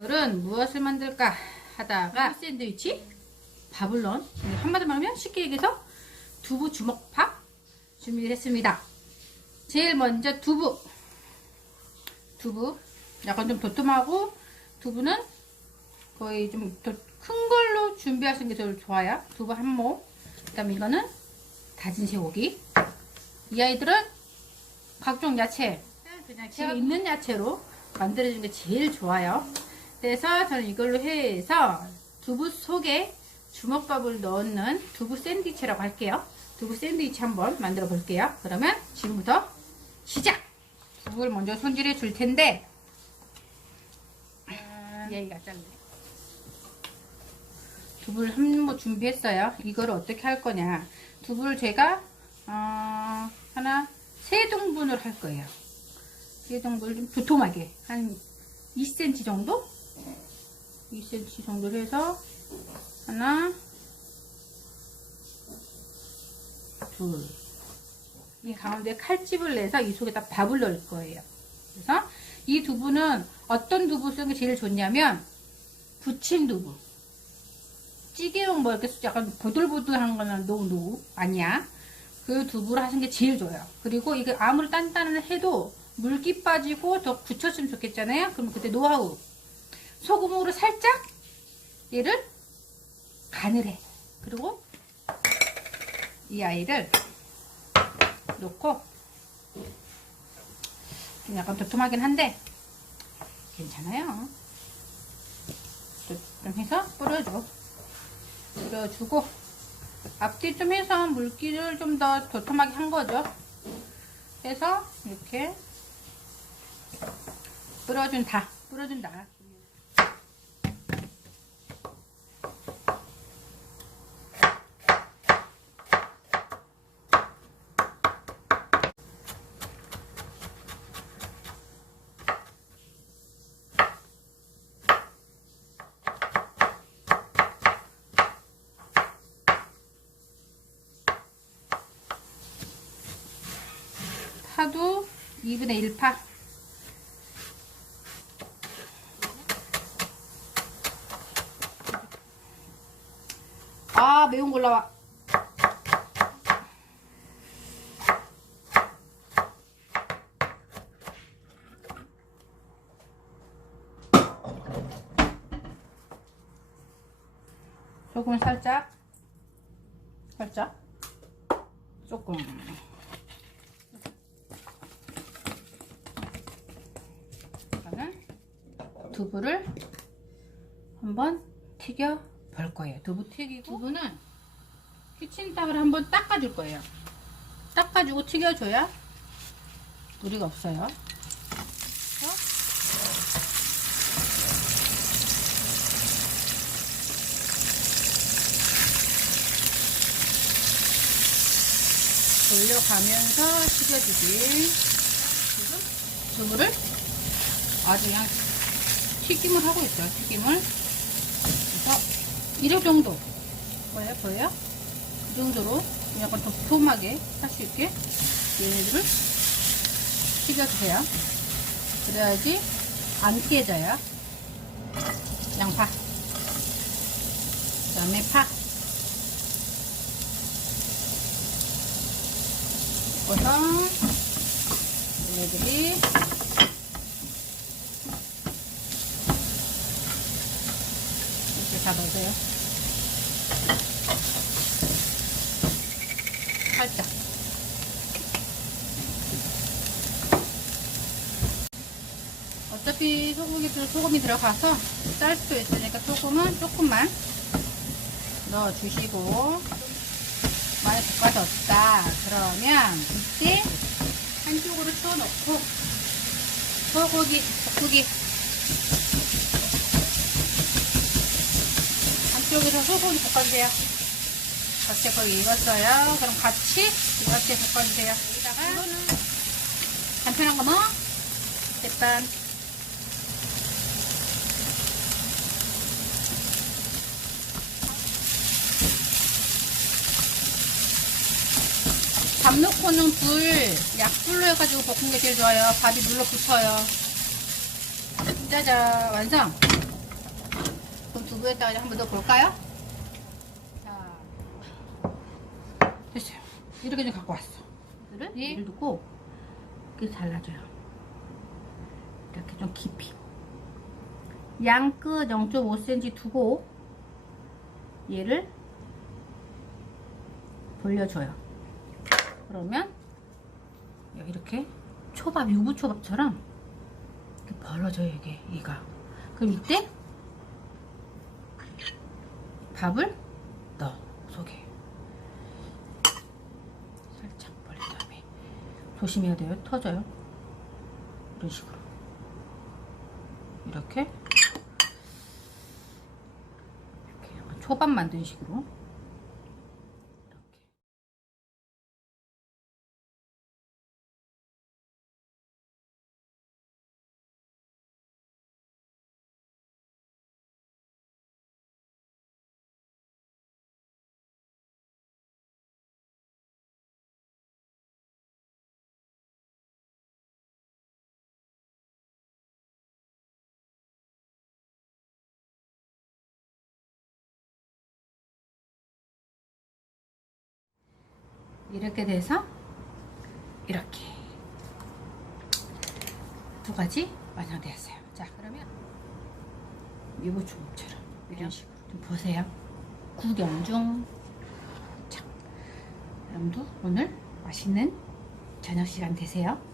오늘은 무엇을 만들까 하다가 샌드위치 밥을 넣은 한마디로 하면 쉽게 얘기해서 두부 주먹밥 준비를 했습니다. 제일 먼저 두부 두부 약간 좀 도톰하고 두부는 거의 좀 큰 걸로 준비하시는 게 제일 좋아요. 두부 한 모. 그 다음에 이거는 다진 쇠고기. 이 아이들은 각종 야채 그냥 집에 있는 야채로 만들어주는 게 제일 좋아요. 그래서 저는 이걸로 해서 두부 속에 주먹밥을 넣는 두부 샌드위치라고 할게요. 두부 샌드위치 한번 만들어 볼게요. 그러면 지금부터 시작! 두부를 먼저 손질해 줄 텐데 얘가 짧네. 두부를 한모 준비했어요. 이거를 어떻게 할 거냐. 두부를 제가 어, 하나 세 등분을 할 거예요. 세 등분을 좀 도톰하게 한 2cm 정도? 2cm 정도를 해서 하나 둘 이 가운데 칼집을 내서 이 속에다 밥을 넣을 거예요. 그래서 이 두부는 어떤 두부 쓰는 게 제일 좋냐면 부침 두부 찌개용 뭐 이렇게 약간 보들보들한 거는 노, 노, 아니야. 그 두부를 하시는 게 제일 좋아요. 그리고 이게 아무리 단단을 해도 물기 빠지고 더 굳혔으면 좋겠잖아요. 그럼 그때 노하우. 소금으로 살짝 얘를 간을 해. 그리고 이 아이를 놓고 좀 약간 도톰하긴 한데 괜찮아요. 좀 해서 뿌려줘. 뿌려주고 앞뒤 좀 해서 물기를 좀 더 도톰하게 한 거죠. 해서 이렇게 뿌려준다. 뿌려준다. 파도 2분의 1파. 아, 매운 걸 나와. 소금 살짝. 살짝. 조금. 저는 두부를 한번 튀겨 볼 거예요. 두부 튀기고 두부는 키친타월 한번 닦아줄 거예요. 닦아주고 튀겨줘야 물이가 없어요. 돌려가면서 튀겨주기. 두부를 아주 그냥 튀김을 하고 있어요. 튀김을. 그래서 이럴 정도. 보여요? 보여요? 이 정도로 약간 도톰하게 할 수 있게 얘네들을 튀겨주세요. 그래야지 안 깨져요. 양파. 그 다음에 파. 섞어서 얘네들이 이렇게 다 넣으세요. 살짝. 어차피 소고기, 소금이 들어가서 짤 수도 있으니까 소금은 조금만 넣어주시고 많이 볶아졌다. 그러면 이때 한쪽으로 쳐놓고 소고기, 볶기 한쪽에서 소고기 볶아주세요. 겉에 거기 익었어요. 그럼 같이 이렇게 볶아주세요. 여기다가 간편한 거 뭐? 대판. 밥 넣고는 불, 약불로 해가지고 볶은 게 제일 좋아요. 밥이 눌러 붙어요. 짜잔, 완성! 그럼 두부에다가 한 번 더 볼까요? 자, 됐어요. 이렇게 좀 갖고 왔어. 이거를 예. 얘를 두고 이렇게 잘라줘요. 이렇게 좀 깊이. 양끝 0.5cm 두고 얘를 돌려줘요. 그러면 이렇게 초밥, 유부초밥처럼 이렇게 벌어져요, 이게, 얘가. 그럼 이때 밥을 넣어, 속에. 살짝 벌린 다음에. 조심해야 돼요, 터져요. 이런 식으로. 이렇게. 이렇게 초밥 만든 식으로. 이렇게 돼서 이렇게 두 가지 완성되었어요. 자, 그러면 유부초밥처럼 이런 식으로 좀 보세요. 구경 중. 자, 여러분도 오늘 맛있는 저녁 시간 되세요.